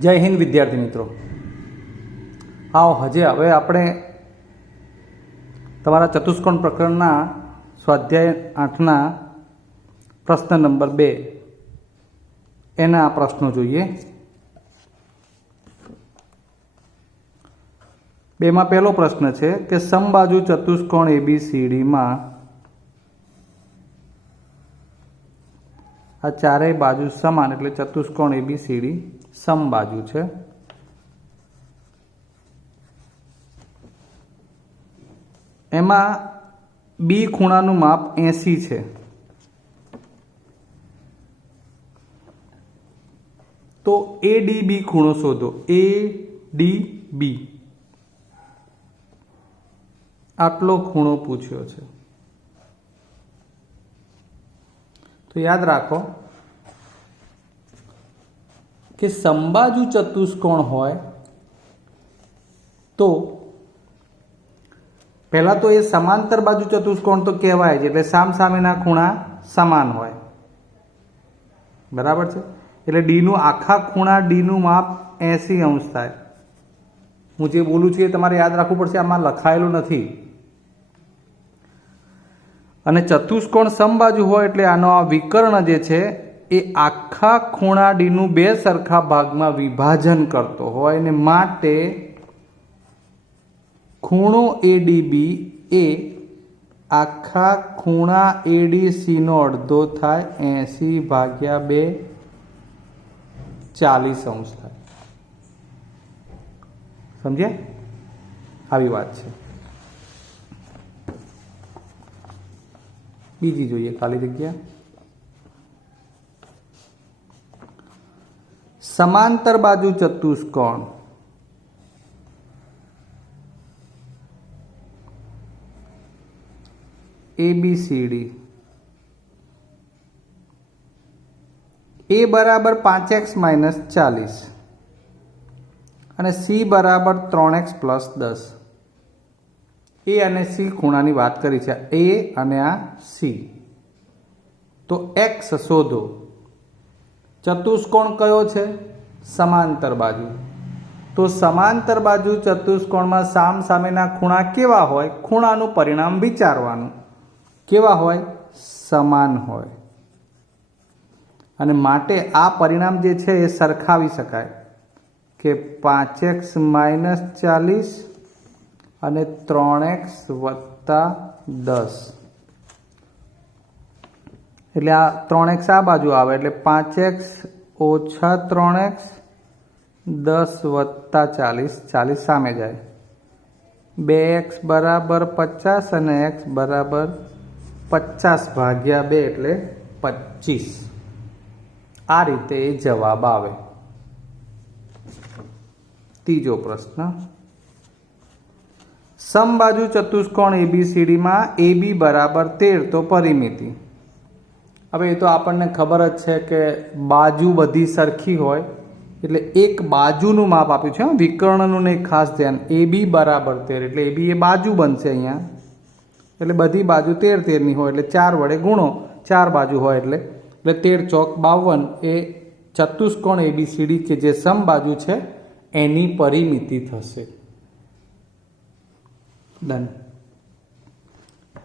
જય હિન્દ વિદ્યાર્થી મિત્રો। આવો હવે આપણે તમારા ચતુષ્કોણ પ્રકરણના સ્વાધ્યાય 8ના પ્રશ્ન નંબર 2 એના આ પ્રશ્નો જોઈએ। બેમાં પહેલો પ્રશ્ન છે કે સમબાજુ ચતુષ્કોણ ABCDમાં આ ચારેય બાજુ સમાન એટલે ચતુષ્કોણ ABCD સમબાજુ છે। એમાં બી ખૂણાનું માપ 80 છે। તો ADB ખૂણો શોધો। ADB આટલો ખૂણો પૂછ્યો છે। તો યાદ રાખો કે સમબાજુ ચતુષ્કોણ હોય તો પહેલા તો એ સમાંતર બાજુ ચતુષ્કોણ તો કહેવાય જ, એટલે સામસામેના ખૂણા સમાન હોય, બરાબર છે। એટલે ડી નું આખા ખૂણા ડી નું માપ 80 અંશ થાય। હું જે બોલું છું એ તમારે યાદ રાખવું પડશે, આમાં લખાયેલું નથી। અને ચતુષ્કોણ સમબાજુ હોય એટલે આનો આ વિકર્ણ જે છે એ આખા ખૂણા ડી નું બે સરખા ભાગમાં વિભાજન કરતો હોય, અને માટે ખૂણો ADB એ આખા ખૂણા ADC નો અડધો થાય, 80/2 40 અંશ થાય। સમજ્યા? આવી વાત છે। બીજી જોઈએ ખાલી જગ્યા। સમાંતર બાજુ ચતુષ્કોણ ABCD A બરાબર 5x - 40 અને C બરાબર 3x + 10। A અને C ખૂણાની વાત કરી છે, A અને આ C। તો x શોધો। ચતુષ્કોણ કયો છે? સમાંતર બાજુ। તો સમાંતર બાજુ ચતુષ્કોણમાં સામસામેના ખૂણા કેવા હોય? ખૂણાનું પરિણામ વિચારવાનું। કેવા હોય? સમાન હોય। અને માટે આ પરિણામ જે છે એ સરખાવી શકાય કે 5x - 40 અને 3x + 10, એટલે આ 3x આ બાજુ આવે એટલે 5x - 3x 10 + 40, 40 સામે જાય, 2x બરાબર 50 અને x બરાબર 50/2 એટલે 25। આ રીતે એ જવાબ આવે। ત્રીજો પ્રશ્ન, સમબાજુ ચતુષ્કોણ ABCD માં AB બરાબર 13 તો પરિમિતિ। હવે એ તો આપણને ખબર જ છે કે બાજુ બધી સરખી હોય એટલે એક બાજુનું માપ આપ્યું છે, વિકર્ણનું ને ખાસ ધ્યાન। AB બરાબર 13 એટલે AB એ બાજુ બનશે અહીંયા, એટલે બધી બાજુ 13 ની હોય એટલે 4 વડે ગુણો, 4 બાજુ હોય એટલે 13 ચોક 52 એ ચતુષ્કોણ ABCD કે જે સમબાજુ છે એની પરિમિતિ થશે। ડન।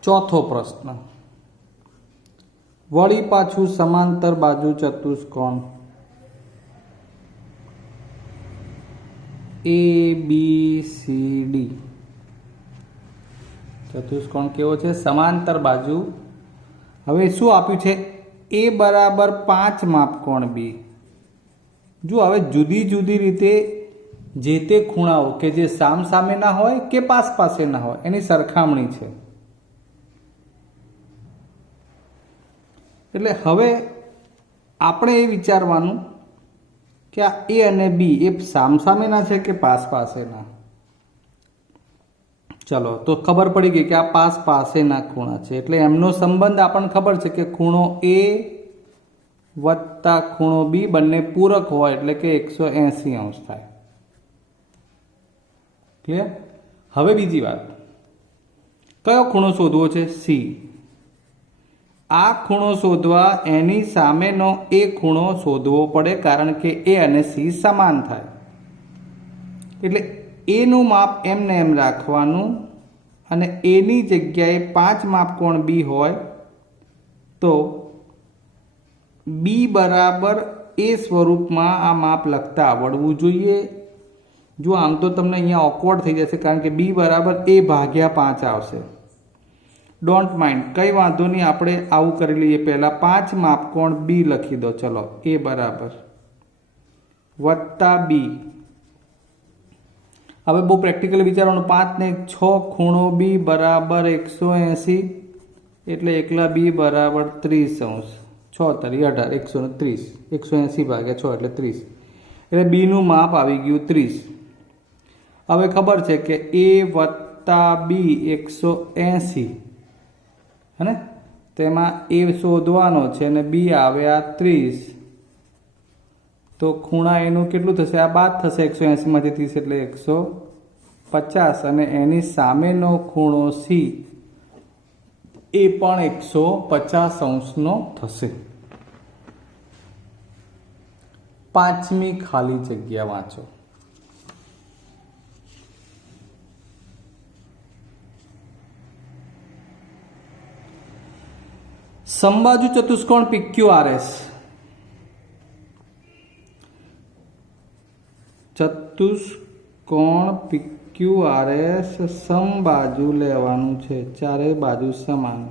ચોથો પ્રશ્ન, વળી પાછું સમાંતર બાજુ ચતુષ્કોણ ABCD। ચતુષ્કોણ કેવો છે? સમાંતર બાજુ। હવે શું આપ્યું છે? A બરાબર 5 માપકોણ B। જો હવે જુદી જુદી રીતે જે તે ખૂણાઓ કે જે સામસામેના હોય કે પાસપાસેના હોય એની સરખામણી છે। એટલે હવે આપણે એ વિચારવાનું કે આ A અને B એ સામસામેના છે કે પાસપાસેના। ચલો તો ખબર પડી ગઈ કે આ પાસપાસેના ખૂણા છે, એટલે એમનો સંબંધ આપણને ખબર છે કે ખૂણો A વત્તા ખૂણો B બંને પૂરક હોય એટલે કે 180 અંશ થાય। ક્લિયર? હવે બીજી વાત, કયો ખૂણો શોધવો છે? C। આ ખૂણો શોધવા એની સામેનો એ ખૂણો શોધવો પડે, કારણ કે એ અને સી સમાન થાય. એટલે એનું માપ એમને એમ રાખવાનું અને એની જગ્યાએ 5 માપકોણ બી હોય તો બી બરાબર એ સ્વરૂપમાં આ માપ લખતા આવડવું જોઈએ. જો આમ તો તમને અહીંયા ઓકવર્ડ થઈ જશે, કારણ કે બી બરાબર એ ભાગ્યા 5 આવશે. ડોન્ટ માઇન્ડ, કંઈ વાંધો નહીં, આપણે આવું કરી લઈએ. પહેલાં 5 માપકોણ બી લખી દો. ચલો, એ બરાબર વત્તા બી. હવે બહુ પ્રેક્ટિકલી વિચારવાનું. 5 ને 6 ખૂણો બી બરાબર 180, એટલે એકલા બી બરાબર 30°. 6 તરી 18, 130. 180 ભાગ્યા 6 એટલે 30. એટલે બીનું માપ આવી ગયું 30. હવે ખબર છે કે એ વત્તા બી 180, હે ને? તેમાં એ શોધવાનો છે અને બી આવ્યા 30. તો ખૂણા એનું કેટલું થશે? આ બાદ થશે 180માંથી 30 એટલે 150. અને એની સામેનો ખૂણો સી એ પણ 150°નો થશે. 5મી ખાલી જગ્યા વાંચો. સમબાજુ ચતુષ્કોણ PQRS. ચતુષ્કોણ PQRS સમબાજુ લેવાનું છે, ચારે બાજુ સમાન.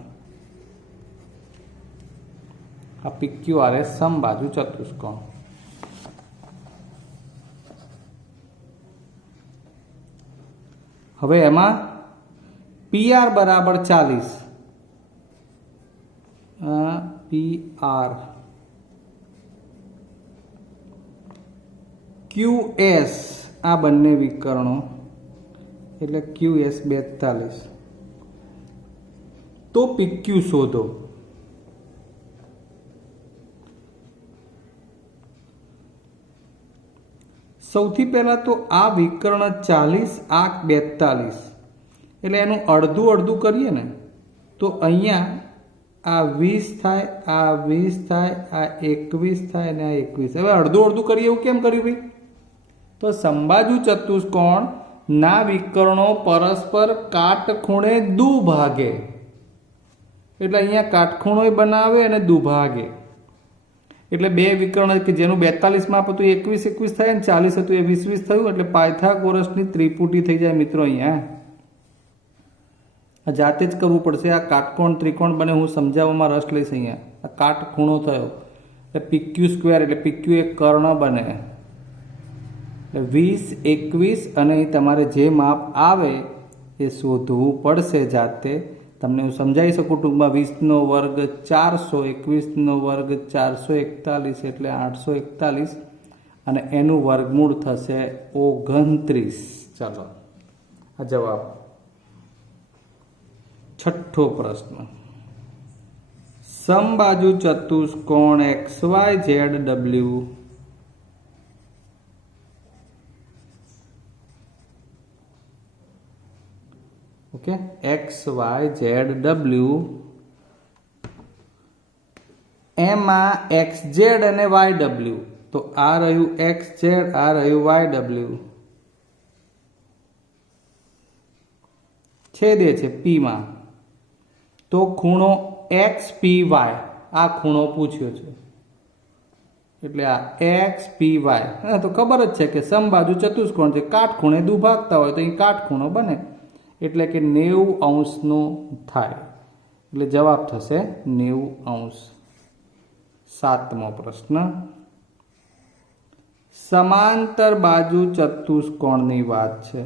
આ PQRS સમબાજુ ચતુષ્કોણ. હવે એમાં PR બરાબર 40, PR, QS આ બંને વિકર્ણો એટલે QS 42. તો PQ શોધો. સૌથી પહેલા તો આ વિકર્ણ 40, આ 42, એટલે એનું અડધું અડધું કરીએ ને તો અહીંયા આ 20 થાય, આ 20 થાય, આ 21 થાય અને આ 21. હવે અડધું અડધું કરીએ એવું કેમ કર્યું ભાઈ? તો સમબાજુ ચતુષ્કોણ ના વિકર્ણો પરસ્પર કાટખૂણે દુભાગે, એટલે અહીંયા કાટખૂણો બનાવે અને દુભાગે. એટલે બે વિકર્ણ કે જેનું 42 માપ હતું 21 21 થાય અને 40 હતું એ 20 20 થયું. એટલે પાયથાગોરસની ત્રિપુટી થઈ જાય મિત્રો. અહીંયા જાતે જ કરવું પડશે. આ કાટકોણ ત્રિકોણ બને, હું સમજાવવામાં રસ લઈશ. અહીંયા આ કાટખૂણો થયો એટલે PQ સ્ક્વેર, એટલે PQ એક કર્ણ બને. એટલે 20 21 અને તમારે જે માપ આવે એ શોધવું પડશે જાતે. તમને હું સમજાવી શકું ટૂંકમાં. 20નો વર્ગ 400, 21નો વર્ગ 441 એટલે 841 અને એનું વર્ગમૂળ થશે 29. ચાલો, આ જવાબ. છઠ્ઠો પ્રશ્ન. સમબાજુ ચતુષ્કોણ XYZW ઓકે, XYZW એમાં XZ અને YW. તો આ રહ્યું XZ, આ રહ્યું YW. છેદે છે P માં. તો ખૂણો XPY, આ ખૂણો પૂછ્યો છે એટલે આ XPY. તો ખબર જ છે કે સમબાજુ ચતુષ્કોણ છે, કાટખૂણે દુભાગતા હોય તો અહીં કાટખૂણો બને, એટલે કે 90° થાય. એટલે જવાબ થશે 90°. 7મો પ્રશ્ન. સમાંતર બાજુ ચતુષ્કોણની વાત છે.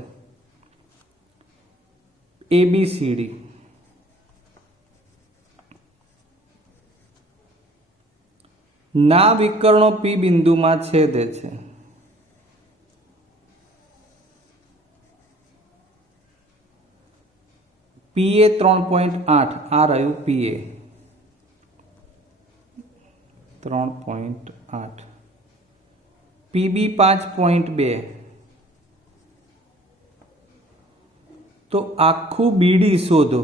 ABCD. ના વિકર્ણો P બિંદુમાં છેદે છે. PA 3.8, આ રહ્યું PA 3.8, PB 5.2. તો આખું BD શોધો.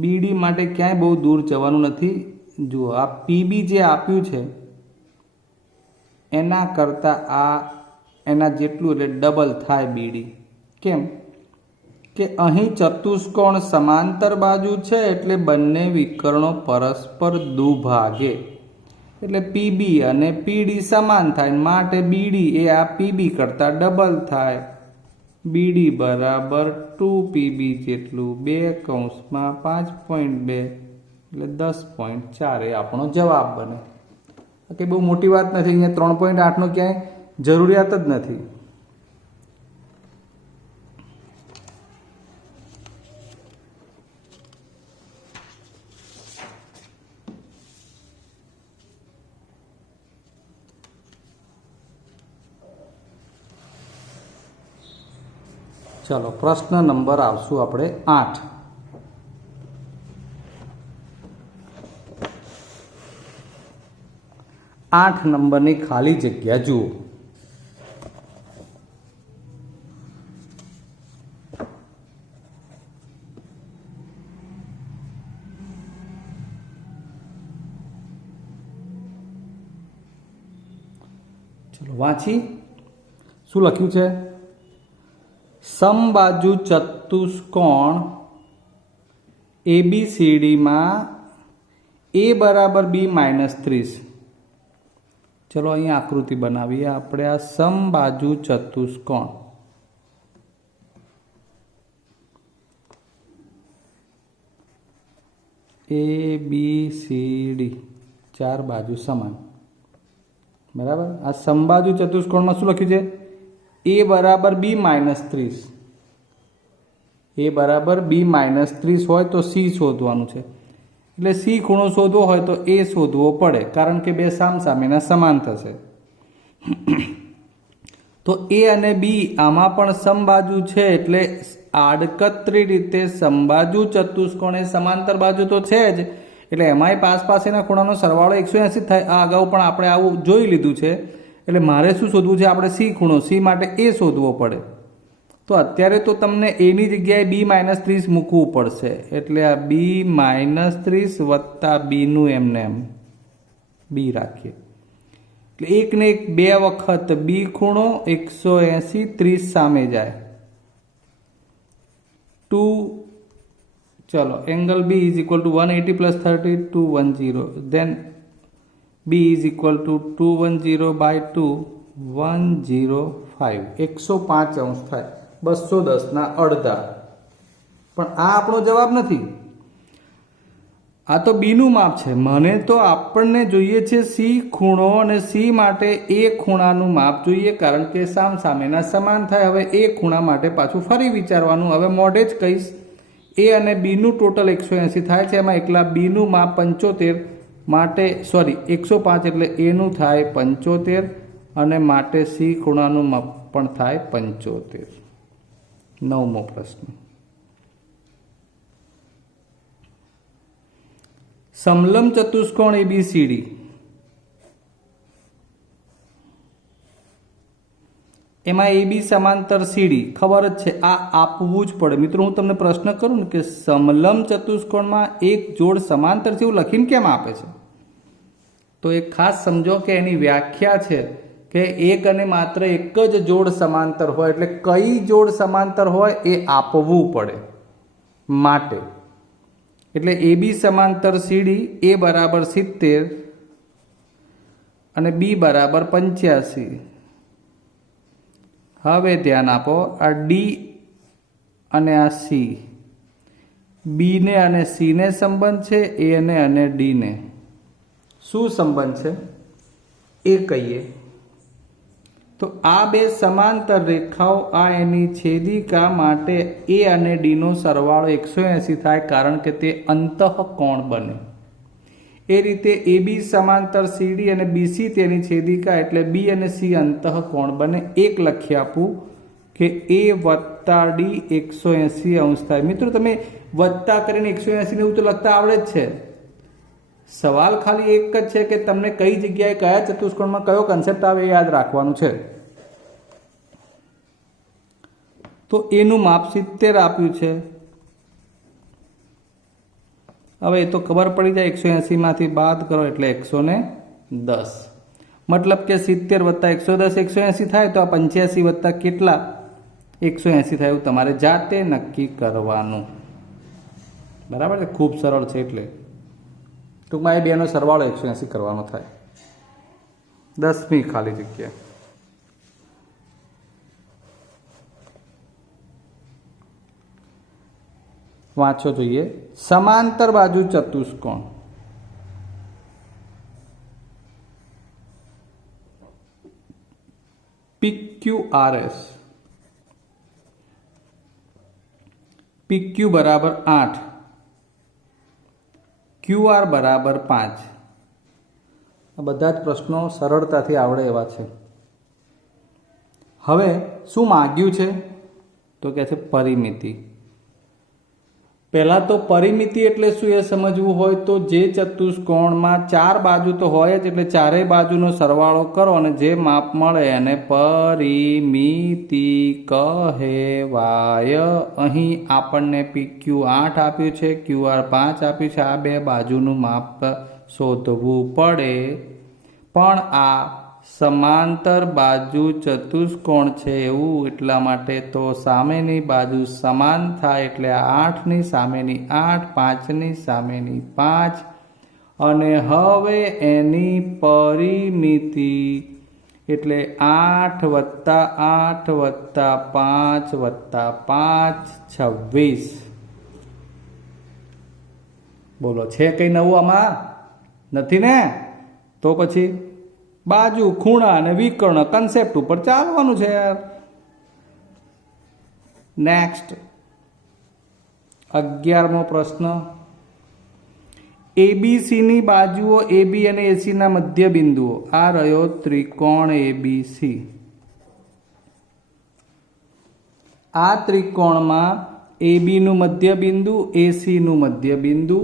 બીડી માટે ક્યાંય બહુ દૂર જવાનું નથી. જુઓ આ પીબી જે આપ્યું છે એના કરતાં આ એના જેટલું એટલે ડબલ થાય બીડી. કેમ કે અહીં ચતુષ્કોણ સમાંતર બાજુ છે એટલે બંને વિકર્ણો પરસ્પર દુભાગે એટલે પીબી અને પીડી સમાન થાય, માટે બીડી એ આ પીબી કરતાં ડબલ થાય. બીડી બરાબર 2PB જેટલું 2 એટલે 10.4 એ આપણો જવાબ બને. કે બહુ મોટી વાત નથી. અહીંયા 3.8નો ક્યાંય જરૂરિયાત જ નથી. ચલો પ્રશ્ન નંબર આવશું આપણે 8. આઠ નંબરની ખાલી જગ્યા જુઓ. ચલો વાંચી શું લખ્યું છે? સમબાજુ ચતુષ્કોણ ABCDમાં A બરાબર B -30. ચલો અહીંયા આકૃતિ બનાવીએ આપણે. આ સમબાજુ ચતુષ્કોણ ABCD ચાર બાજુ સમાન, બરાબર. આ સમબાજુ ચતુષ્કોણમાં શું લખ્યું છે? A બરાબર B -30. A બરાબર B -30 હોય તો C શોધવાનું છે. એટલે C ખૂણો શોધવો હોય તો A શોધવો પડે, કારણ કે બે સામસામેના સમાન થશે. તો A અને B આમાં પણ સમબાજુ છે એટલે આડકતરી રીતે સમબાજુ ચતુષ્કોણ એ સમાંતર બાજુ તો છે જ, એટલે એમાંય પાસેના ખૂણાનો સરવાળો 180 થાય. આ અગાઉ પણ આપણે આવું જોઈ લીધું છે. એટલે મારે શું શોધવું છે? આપણે C ખૂણો, C માટે A શોધવો પડે. તો અત્યારે તો તમને એની જગ્યાએ B -30 મૂકવું પડશે. એટલે આ B -30 વત્તા બીનું એમને એમ B રાખીએ. એટલે એક ને એક બે વખત B ખૂણો 180, 30 સામે જાય 2. ચલો એંગલ B = 180 + 30 210. Than B = 210/2 105. 105 અંશ થાય. 210ના અડધા. પણ આ આપણો જવાબ નથી. આ તો બીનું માપ છે. મને તો આપણને જોઈએ છે C ખૂણો, અને C માટે A ખૂણાનું માપ જોઈએ, કારણ કે સામસામેના સમાન થાય. હવે A ખૂણા માટે પાછું ફરી વિચારવાનું. હવે મોઢે જ કહીશ. A અને Bનું ટોટલ 180 થાય છે. એમાં એકલા Bનું માપ 75 માટે 105 એટલે Aનું થાય 75, અને માટે C ખૂણાનું માપ પણ થાય 75. 9મો પ્રશ્ન. સમલંબ ચતુષ્કોણ ABCD એમાં AB સમાંતર CD ખબર જ છે. આ આપવું જ પડે. મિત્રો હું તમને પ્રશ્ન કરું ને કે સમલંબ ચતુષ્કોણમાં એક જોડ સમાંતર છે એવું લખીને કેમ આપે છે, તો એ ખાસ સમજો કે એની વ્યાખ્યા છે કે એક અને માત્ર એક જ જોડ સમાંતર હોય. એટલે કઈ જોડ સમાંતર હોય એ આપવું પડે માટે. એટલે AB સમાંતર CD A બરાબર 70 અને B બરાબર 85. હવે ધ્યાન આપો, આ D અને આ C, B ને અને C ને સંબંધ છે, A ને અને D ને શું સંબંધ છે એ કહીએ. તો આ બે સમાંતર રેખાઓ, આ એની છેદિકા, માટે A અને D નો સરવાળો 180 થાય, કારણ કે તે અંતઃકોણ બને. એ રીતે AB સમાંતર CD અને BC તેની છેદિકા, એટલે B અને C અંતઃકોણ બને. એક લખી આપું કે A વત્તા D 180 અંશ થાય. મિત્રો તમે વત્તા કરીને 180 ને એવું તો લખતા આવડે જ છે. સવાલ ખાલી એક જ છે કે તમને કઈ જગ્યાએ કયા ચતુષ્કોણમાં કયો કન્સેપ્ટ આવે એ યાદ રાખવાનું છે. તો એનું માપ 70 આપ્યું છે. હવે એ તો ખબર પડી જાય 180 માંથી બાદ કરો એટલે 110 મતલબ કે 70 વત્તા 110 180 થાય તો આ 85 વત્તા કેટલા 180 થાય એવું તમારે જાતે નક્કી કરવાનું બરાબર છે ખૂબ સરળ છે એટલે ટૂંકમાં એ બેનો સરવાળો 180 કરવાનો થાય 10મી ખાલી જગ્યા વાંચો જોઈએ સમાંતર બાજુ ચતુષ્કોણ PQRS PQ બરાબર 8 QR બરાબર 5 આ બધા જ પ્રશ્નો સરળતાથી આવડે એવા છે હવે શું માગ્યું છે તો કહે છે પરિમિતિ પહેલાં તો પરિમિતિ એટલે શું એ સમજવું હોય તો જે ચતુષ્કોણમાં 4 બાજુ તો હોય જ એટલે ચારેય બાજુનો સરવાળો કરો અને જે માપ મળે એને પરિમિતિ કહેવાય અહીં આપણને PQ 8 આપ્યું છે QR 5 આપ્યું છે આ બે બાજુનું માપ શોધવું પડે પણ આ સમાંતર બાજુ ચતુષ્કોણ છે એવું એટલા માટે તો સામેની બાજુ સમાન થાય એટલે 8ની સામેની 8 5ની સામેની 5 અને હવે એની પરિમિતિ એટલે 8 વત્તા 8 વત્તા 5 વત્તા 5 26 બોલો છે કંઈ નવું આમાં નથી ને તો પછી બાજુ ખૂણા અને વિકર્ણ કન્સેપ્ટ ઉપર ચાલવાનું છે યાર નેક્સ્ટ 11મો પ્રશ્ન એબીસીની બાજુઓ AB અને AC ના મધ્ય બિંદુઓ આ રહ્યો ત્રિકોણ ABC આ ત્રિકોણમાં AB નું મધ્ય બિંદુ AC નું મધ્ય બિંદુ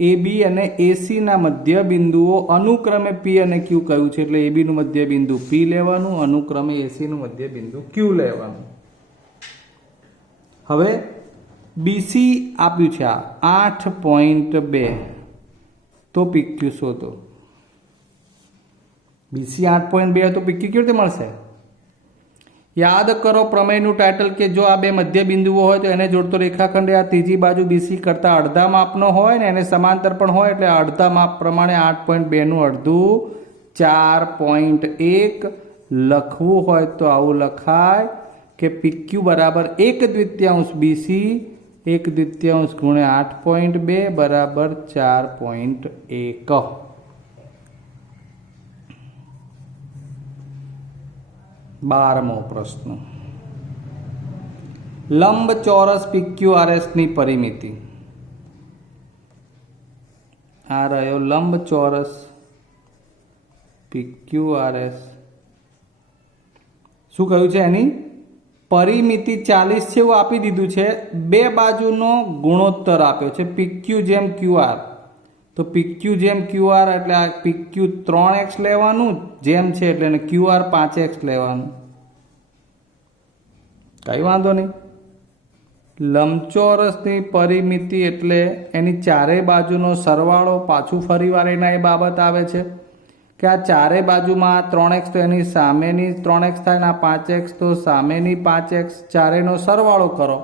AB અને AC ના મધ્ય બિંદુઓ અનુક્રમે P અને Q કહ્યું છે એટલે AB નું મધ્ય બિંદુ P લેવાનું અનુક્રમે AC નું મધ્ય બિંદુ Q લેવાનું હવે BC આપ્યું છે આ 8.2 તો PQ શોધો BC 8.2 તો PQ કેવી રીતે મળશે યાદ કરો પ્રમેયનું ટાઇટલ કે જો આ બે મધ્ય બિંદુઓ હોય તો એને જોડતો રેખાખંડ આ ત્રીજી બાજુ BC કરતાં અડધા માપનો હોય ને એને સમાંતર પણ હોય એટલે અડધા માપ પ્રમાણે 8.2 નું અડધું 4.1 લખવું હોય તો આવું લખાય કે PQ બરાબર 1/2 BC 1/2 ગુણ્યા 8.2 બરાબર 4.1 12મો પ્રશ્ન લંબચોરસ PQRS ની પરિમિતિ આ રહ્યો લંબચોરસ PQRS શું કહ્યું છે એની પરિમિતિ 40 છે એવું આપી દીધું છે બે બાજુનો ગુણોત્તર આપ્યો છે PQ જેમ QR તો PQ જેમ QR એટલે આ PQ 3x લેવાનું જેમ છે એટલે એને QR 5x લેવાનું કઈ વાંધો નહીં લંબચોરસની પરિમિતિ એટલે એની ચારેય બાજુનો સરવાળો પાછું ફરીવાર એના એ બાબત આવે છે કે આ ચારેય બાજુમાં 3x તો એની સામેની 3x થાય ને આ 5x તો સામેની 5x ચારેયનો સરવાળો કરો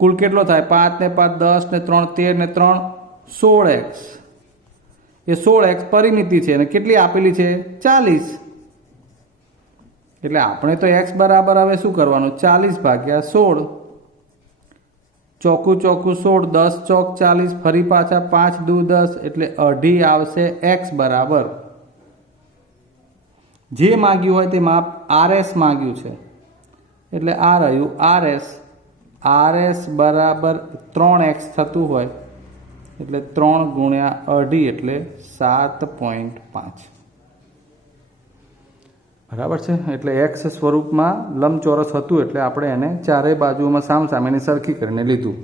કુલ કેટલો થાય 5 ને 5 10 ને 3 13 ને 3 16x એ 16x પરિમિતિ છે અને કેટલી આપેલી છે 40 એટલે આપણે તો x બરાબર હવે શું કરવાનું 40/16 ચોખ્ખું 16 10 ચોક 40 ફરી પાછા 5 દુ 10 એટલે અઢી આવશે x બરાબર જે માંગ્યું હોય તે માપ RS માંગ્યું છે એટલે આ રહ્યું RS બરાબર 3x થતું હોય એટલે 3 ગુણ્યા અઢી એટલે 7.5 બરાબર છે એટલે x સ્વરૂપમાં લંબચોરસ હતું એટલે આપણે એને ચારેય બાજુઓમાં સામસામેની સરખી કરીને લીધું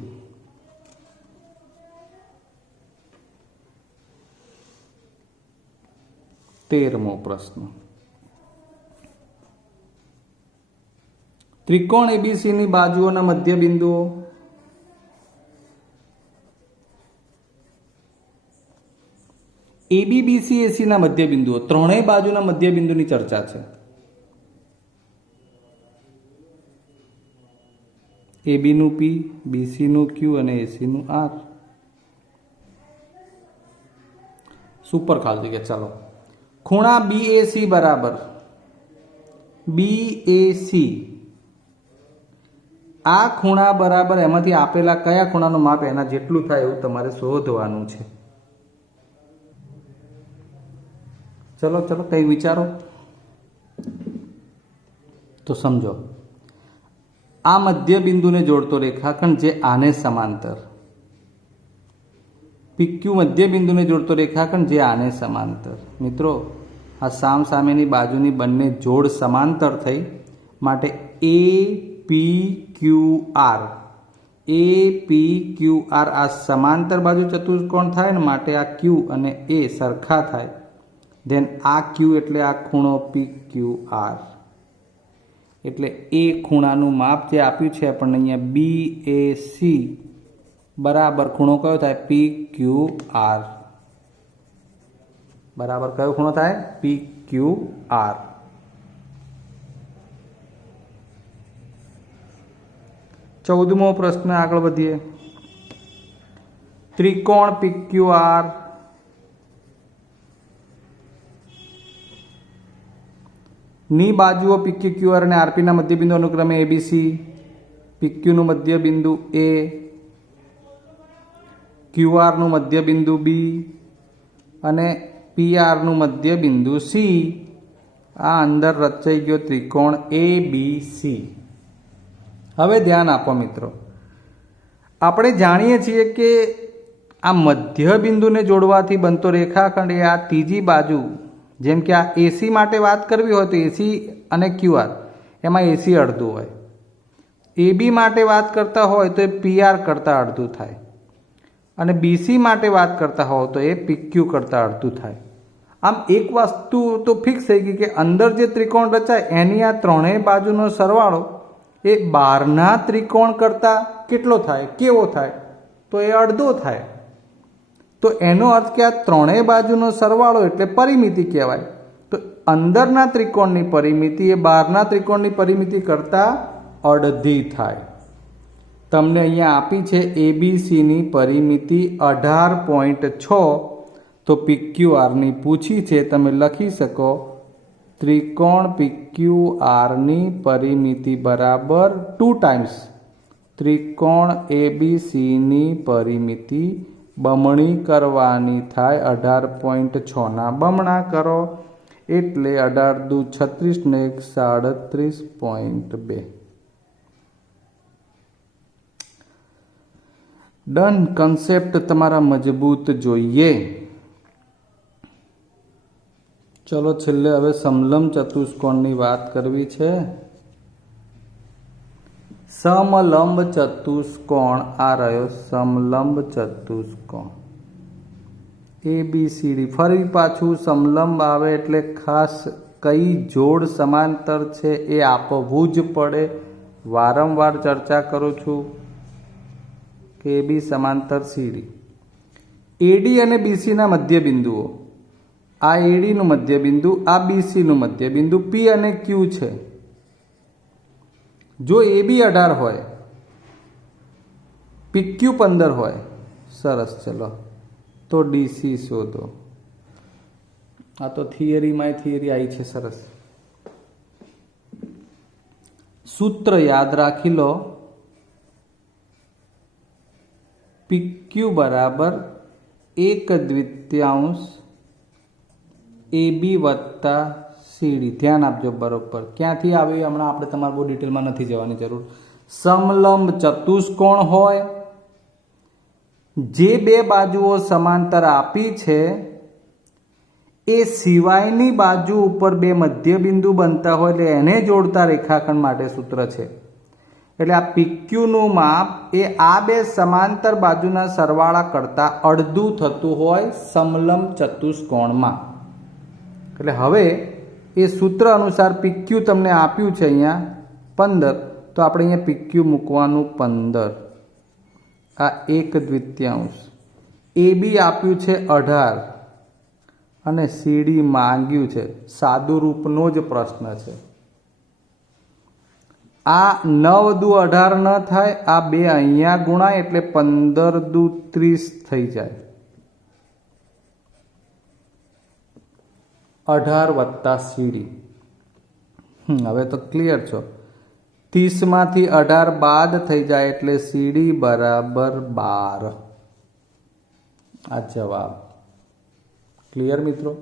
તેરમો પ્રશ્ન ત્રિકોણ ABC ની બાજુઓના મધ્ય બિંદુઓ AB BC AC ના મધ્યબિંદુઓ, ત્રણેય બાજુના મધ્યબિંદુની ચર્ચા છે. AB નું P, BC નું Q અને AC નું R. સુપર ખાલી જગ્યા. ચાલો, ખૂણા BAC બરાબર BAC, આ ખૂણા બરાબર એમાંથી આપેલા કયા ખૂણાનું માપ એના જેટલું થાય એવું તમારે શોધવાનું છે. ચલો ચલો, કઈ વિચારો તો સમજો. આ મધ્ય બિંદુને જોડતો રેખાખંડ જે આને સમાંતર, PQ મધ્ય બિંદુને જોડતો રેખાખંડ જે આને સમાંતર. મિત્રો, આ સામસામેની બાજુની બંને જોડ સમાંતર થઈ માટે APQR, APQR આ સમાંતર બાજુ ચતુષ્કોણ થાય ને માટે આ Q અને A સરખા થાય. ધેન આ Q એટલે આ ખૂણો PQR. એટલે એ ખૂણાનું માપ જે આપ્યું છે આપણને અહીંયા BAC બરાબર ખૂણો કયો થાય? PQR. બરાબર કયો ખૂણો થાય? PQR. ચૌદમો પ્રશ્ન આગળ વધીએ. ત્રિકોણ PQR ની બાજુઓ PQQR અને RP ના મધ્યબિંદુ અનુક્રમે ABC, PQ નું મધ્યબિંદુ A, QR નું મધ્યબિંદુ B અને PR નું મધ્યબિંદુ C. આ અંદર રચાઈ ગયો ત્રિકોણ ABC. હવે ધ્યાન આપો મિત્રો, આપણે જાણીએ છીએ કે આ મધ્યબિંદુને જોડવાથી બનતો રેખાખંડ એ આ ત્રીજી બાજુ, જેમ કે આ AC માટે વાત કરવી હોય તો AC અને QR એમાં AC અડધું હોય. AB માટે વાત કરતા હોય તો એ PR કરતાં અડધું થાય અને BC માટે વાત કરતા હોય તો એ PQ કરતાં અડધું થાય. આમ એક વસ્તુ તો ફિક્સ થઈ ગઈ કે અંદર જે ત્રિકોણ રચાય એની આ ત્રણેય બાજુનો સરવાળો એ બહારના ત્રિકોણ કરતાં કેટલો થાય? કેવો થાય? તો એ અડધો થાય. તો એનો અર્થ કે આ ત્રણેય બાજુનો સરવાળો એટલે પરિમિતિ કહેવાય. તો અંદરના ત્રિકોણની પરિમિતિ એ બહારના ત્રિકોણની પરિમિતિ કરતાં અડધી થાય. તમને અહીંયા આપી છે ABCની પરિમિતિ 18.6, તો PQRની પૂછી છે. તમે લખી શકો ત્રિકોણ PQRની પરિમિતિ બરાબર 2 ટાઈમ્સ ત્રિકોણ ABCની પરિમિતિ બમણી કરવાની થાય. 18.6 ના બમણા કરો એટલે 18 દુ 36 ને 37.2. ડન. કન્સેપ્ટ તમારા મજબૂત જોઈએ. ચલો છેલ્લે હવે સમલંબ ચતુષ્કોણની વાત કરવી છે. સમલંબ ચતુષ્કોણ આ રહ્યો સમલંબ ચતુષ્કોણ ABCD. ફરી પાછું સમલંબ આવે એટલે ખાસ કઈ જોડ સમાંતર છે એ આપવું જ પડે. વારંવાર ચર્ચા કરું છું કે AB સમાંતર CD. AD અને BC ના મધ્યબિંદુઓ, આ AD નું મધ્યબિંદુ, આ BC નું મધ્યબિંદુ P અને Q છે. જો AB 18 હોય, PQ 15 હોય, સરસ. ચલો તો DC શોધો. આ તો થિયરીમાં થિયરી આવી છે. સરસ. સૂત્ર યાદ રાખી લો. PQ બરાબર 1/2 AB વત્તા CD. ધ્યાન આપજો બરોબર. ક્યાંથી આવી હમણાં આપણે તમારે બહુ ડિટેલમાં નથી જવાની જરૂર. સમલંબ ચતુષ્કોણ હોય, જે બે બાજુઓ સમાંતર આપી છે એ સિવાયની બાજુ ઉપર બે મધ્યબિંદુ બનતા હોય એટલે એને જોડતા રેખાખંડ માટે સૂત્ર છે. એટલે આ PQ નું માપ એ આ બે સમાંતર બાજુના સરવાળા કરતાં અડધું થતું હોય સમલંબ ચતુષ્કોણમાં. એટલે હવે એ સૂત્ર અનુસાર PQ તમને આપ્યું છે અહીંયા 15, તો આપણે અહીંયા PQ મૂકવાનું 15. આ 1/2. AB આપ્યું છે 18, અને સીડી માંગ્યું છે, સાદું રૂપનો જ પ્રશ્ન છે. આ 9 દુ 18 ન થાય, આ 2 અહીંયા ગુણાય એટલે 15 દુ 30 થઈ જાય. 18 વત્તા સીડી. હવે તો ક્લિયર છો. 30 માંથી 18 બાદ થઈ જાય એટલે સીડી બરાબર 12. આ જવાબ. ક્લિયર મિત્રો?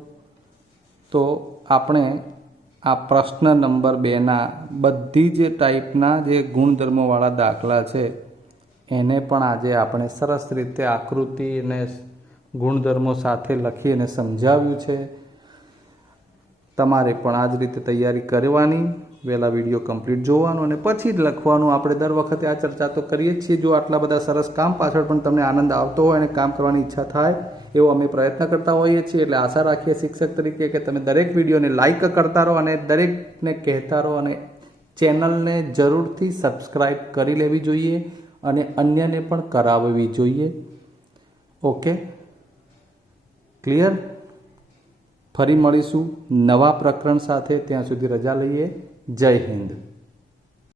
તો આપણે આ પ્રશ્ન નંબર 2ના બધી જ ટાઈપના જે ગુણધર્મોવાળા દાખલા છે એને પણ આજે આપણે સરસ રીતે આકૃતિ અને ગુણધર્મો સાથે લખી અને સમજાવ્યું છે. તમારે પણ આ જ રીતે તૈયારી કરવાની, વહેલા વિડીયો કમ્પ્લીટ જોવાનો અને પછી જ લખવાનું. આપણે દર વખતે આ ચર્ચા તો કરીએ જ છીએ. જો આટલા બધા સરસ કામ પાછળ પણ તમને આનંદ આવતો હોય અને કામ કરવાની ઈચ્છા થાય એવો અમે પ્રયત્ન કરતા હોઈએ છીએ. એટલે આશા રાખીએ શિક્ષક તરીકે કે તમે દરેક વિડીયોને લાઇક કરતા રહો અને દરેકને કહેતા રહો અને ચેનલને જરૂરથી સબસ્ક્રાઈબ કરી લેવી જોઈએ અને અન્યને પણ કરાવવી જોઈએ. Okay, clear? ફરી મળીશું નવા પ્રકરણ સાથે. ત્યાં સુધી રજા લઈએ. જય હિન્દ.